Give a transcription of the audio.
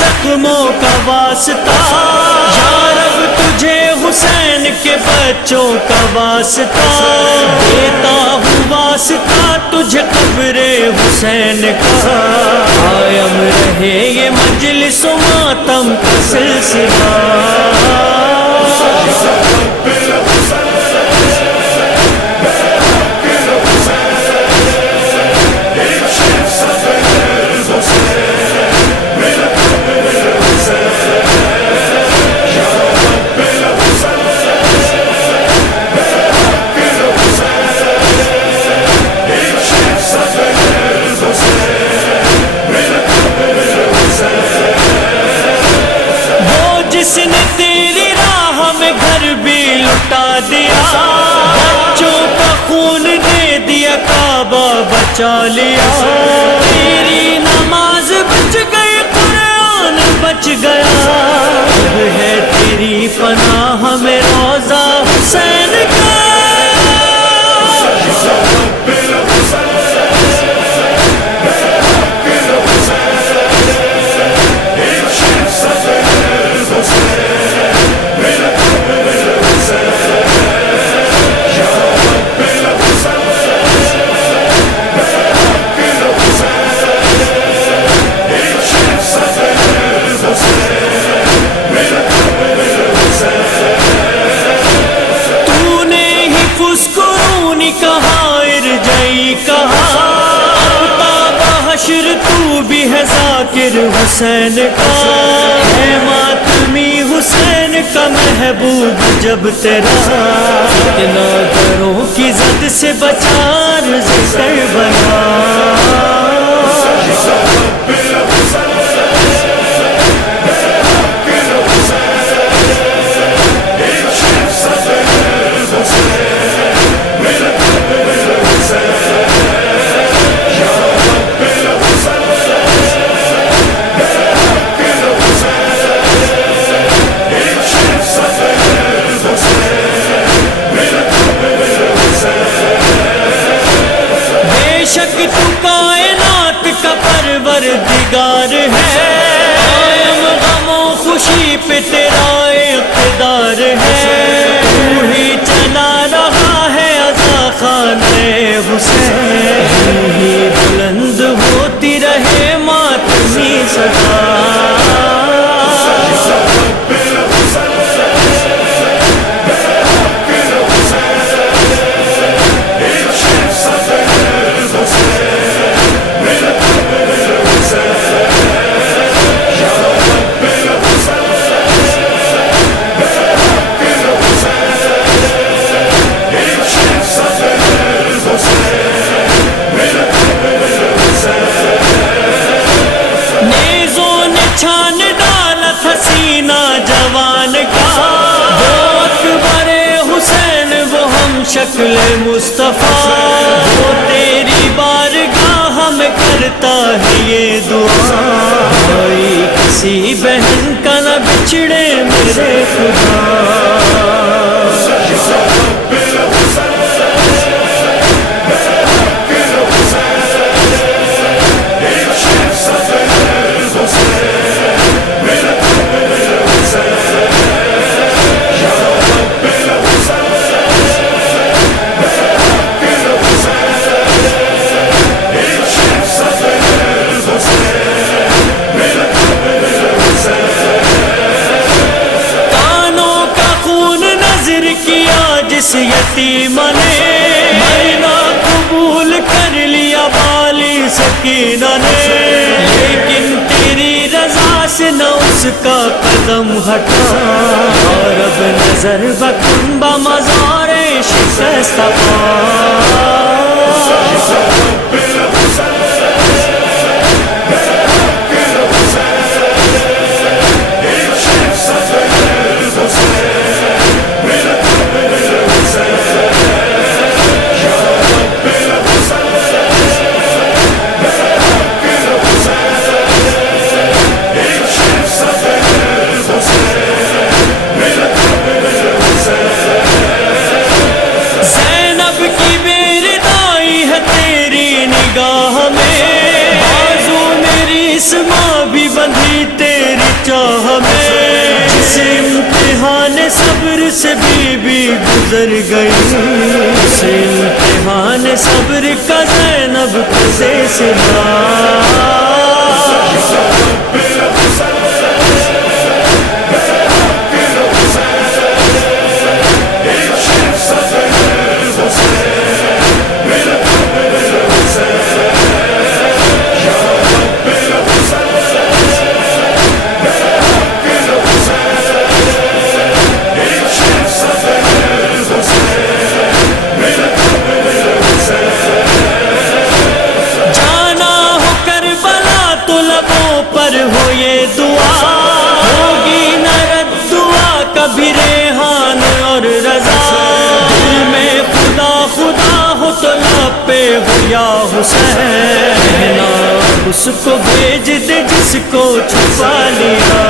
زخموں کا واسطہ یا رب تجھے حسین کے بچوں کا واسطہ دیتا ہوں واسطہ تجھے قبر حسین کا قائم رہے یہ مجلس و ماتم کا سلسلہ جس نے تیری راہ میں گھر بھی لٹا دیا بچوں کا خون دے دیا کعبہ بچا لیا تیری نماز بچ گئی قرآن بچ گیا اب ہے تیری پناہ میں روضہ حسین کا تو بھی ہے ذاکر حسین کا ہے ماتمی حسین کا محبوب جب تیرا اتنا گھروں کی زد سے بچار ذکر بنا پروردگار ہے قائم غم و خوشی پہ تیرا اقتدار ہے تو ہی چلا رہا ہے عزا خانہ حسین یوں ہی بلند ہوتی رہے ماتمی صدا شکل مصطفیٰ وہ تیری بارگاہ میں کرتا ہے یہ دعا بھائی کسی بہن کا نہ بچھڑے میرے خدا حلیمہ نے مرنا قبول کر لیا والی سکینہ نے، لیکن تیری رضا سے نہ اس کا قدم ہٹا، اور اب نظر بکن بمزار شکستہ پا۔ بھی بندھی تیری چاہ میں، جس امتحان صبر سے بی بی گزر گئی، اس امتحان صبر کا زینب کو دے سلا۔ ہو یہ دعا ہوگی نہ رد، دعا کبھی ریحان اور رضا، دل میں خدا خدا ہو تو لب پہ ہو یا حسین، کہنا اس کو بھیج دے جس کو چھپا لیا۔